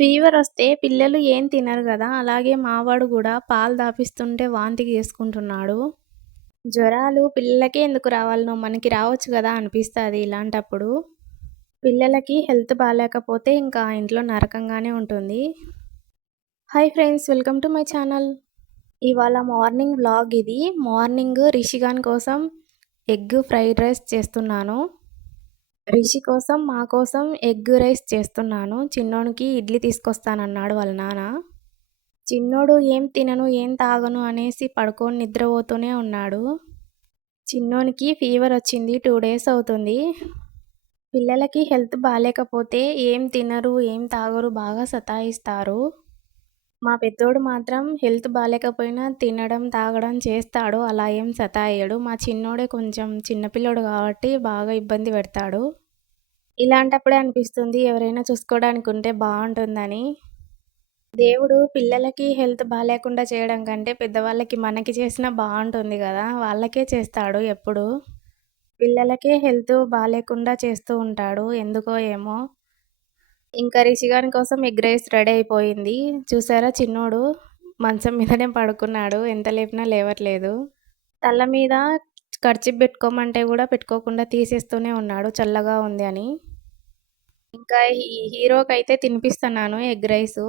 Fever వస్తే పిల్లలు ఏం తినరు గదా! అలాగే మావాడు గూడా పాలు తాపిస్తుంటే వాంతి చేసుకుంటున్నాడు. జ్వరాలు పిల్లలకే ఎందుకు రావాలనో మనకి రావచ్చు గదా! అనిపిస్తది ఇలాంటప్పుడు. పిల్లలకి హెల్త్ బాలేకపోతే ఇంకా ఇంట్లో నరకంగానే ఉంటుంది. Hi friends, welcome to my channel. ఇవాళ మార్నింగ్ వ్లాగ్ ఇది. మార్నింగ్ రిషిగాన్ కోసం ఎగ్ ఫ్రైడ్ రైస్ చేస్తున్నాను. రిషి కోసం, మా కోసం ఎగ్ రైస్ చేస్తున్నాను. చిన్నోనికి ఇడ్లీ తీసుకొస్తానన్నాడు వాళ్ళ నాన్న. చిన్నోడు ఏం తినను, ఏం తాగను అనేసి పడుకొని నిద్రపోతూనే ఉన్నాడు. చిన్నోనికి ఫీవర్ వచ్చింది, 2 డేస్ అవుతుంది. పిల్లలకి హెల్త్ బాలేకపోతే ఏం తినరు, ఏం తాగరు, బాగా సతాయిస్తారు. మా పెద్దోడు మాత్రం హెల్త్ బాలేకపోయినా తినడం, తాగడం చేస్తాడు. అలా ఏం సతాయియ్యడు. మా చిన్నోడే కొంచెం చిన్న పిల్లోడు కాబట్టి బాగా ఇబ్బంది పెడతాడు. ఇలాంటప్పుడే అనిపిస్తుంది ఎవరైనా చూసుకోవడానికి ఉంటే బావుంటుందని. దేవుడు పిల్లలకి హెల్త్ బాలేకుండా చేయడం కంటే పెద్దవాళ్ళకి మనకి చేసినా బావుంటుంది గదా! వాళ్ళకే చేస్తాడు ఎప్పుడు. పిల్లలకే హెల్త్ బాలేకుండా చేస్తూ ఉంటాడు. ఎందుకో ఏమో! ఇంకా రిషిగాని కోసం ఎగ్ రైస్ రెడీ అయిపోయింది. చూసారా చిన్నోడు మంచం మీదనే పడుకున్నాడు. ఎంత లేపినా లేవట్లేదు. తల మీద కర్చీఫ్ పెట్టుకోమంటే గూడా పెట్టుకోకుండా తీసేస్తూనే ఉన్నాడు చల్లగా ఉంది అని. ఇంకా హీరోకైతే తినిపిస్తున్నాను ఎగ్ రైసు.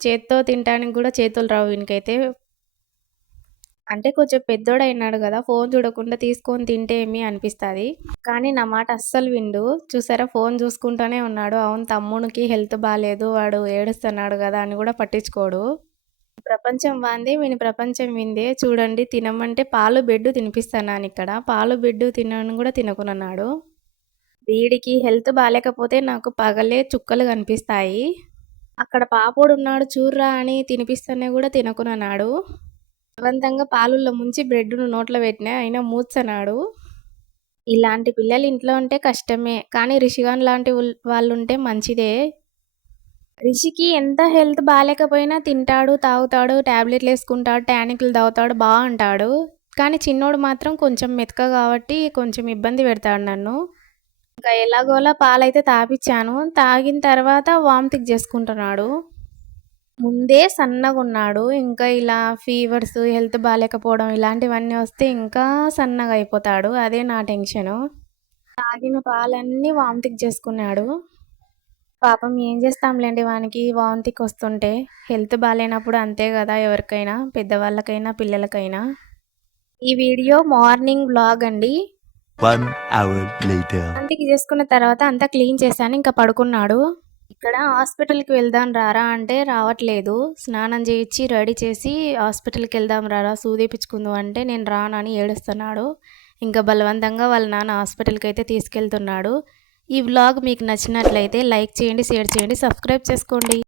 చేత్తో తినటానికి గూడా చేతులు రావు వీనికైతే. అంటే కొంచెం పెద్దోడయినాడు గదా! ఫోను చూడకుండా తీసుకొని తింటే ఏమి అనిపిస్తది. కానీ నా మాట అస్సలు వినడు. చూసారా ఫోను చూసుకుంటానే ఉన్నాడు. అవును, తమ్మునికి హెల్త్ బాలేదు, వాడు ఏడుస్తున్నాడు గదా అని గూడా పట్టించుకోడు. ప్రపంచం వాందే, వీని ప్రపంచం వీనిదే. చూడండి తినమంటే పాలు, బెడ్డు తినిపిస్తున్నానిక్కడ. పాలు, బెడ్డు తినను గూడా తినకునన్నాడు. వీడికి హెల్త్ బాలేకపోతే నాకు పగలే చుక్కలు కనిపిస్తాయి. అక్కడ పాపోడున్నాడు చూర్రా అని తినిపిస్తేనే గూడా తినకునన్నాడు. బలవంతంగా పాలల్లో ముంచి బ్రెడ్‌ను నోట్లో పెట్టినా అయినా మూర్ఛన్నాడు. ఇలాంటి పిల్లలు ఇంట్లో ఉంటే కష్టమే. కానీ రిషిగాన్ లాంటి వాళ్ళుంటే మంచిదే. రిషికి ఎంత హెల్త్ బాలేకపోయినా తింటాడు, తాగుతాడు, టాబ్లెట్‌లేసుకుంటాడు, టానిక్‌లు తాగుతాడు, బావుంటాడు. కానీ చిన్నోడు మాత్రం కొంచెం మెతక కాబట్టి కొంచెం ఇబ్బంది పెడతాడు నన్ను. ఇంకా ఎలాగోలా పాలైతే తాపిచ్చాను. తాగిన తర్వాత వామిటింగ్ చేసుకుంటున్నాడు. ముందే సన్నగున్నాడు. ఇంకా ఇలా ఫీవర్స్, హెల్త్ బాలేకపోవడం ఇలాంటివన్నీ వస్తే ఇంకా సన్నగా అయిపోతాడు. అదే నా టెన్షను. తాగిన పాలన్నీ వామిటింగ్ చేసుకున్నాడు. పాపం ఏం చేస్తాంలేండి వానికి వామిటింగ్ వస్తుంటే. హెల్త్ బాలేనప్పుడు అంతే గదా! ఎవరికైనా, పెద్దవాళ్ళకైనా, పిల్లలకైనా. ఈ వీడియో మార్నింగ్ వ్లాగ్ అండి. 1 hour later. వాంతింగ్ చేసుకున్న తర్వాత అంతా క్లీన్ చేశాను. ఇంకా పడుకున్నాడు. ఇక్కడ హాస్పిటల్‌కి వెళ్దాం రారా అంటే రావట్లేదు. స్నానం చేయించి రెడీ చేసి హాస్పిటల్‌కి వెళ్దాం రారా సూదేపిచ్చుకుందువు అంటే నేను రానని ఏడుస్తున్నాడు. ఇంకా బలవంతంగా వాళ్ళ నాన్న హాస్పిటల్‌కి అయితే తీసుకెళ్తున్నాడు. ఈ వ్లాగ్ మీకు నచ్చినట్లయితే లైక్ చేయండి, షేర్ చేయండి, సబ్స్క్రైబ్ చేసుకోండి.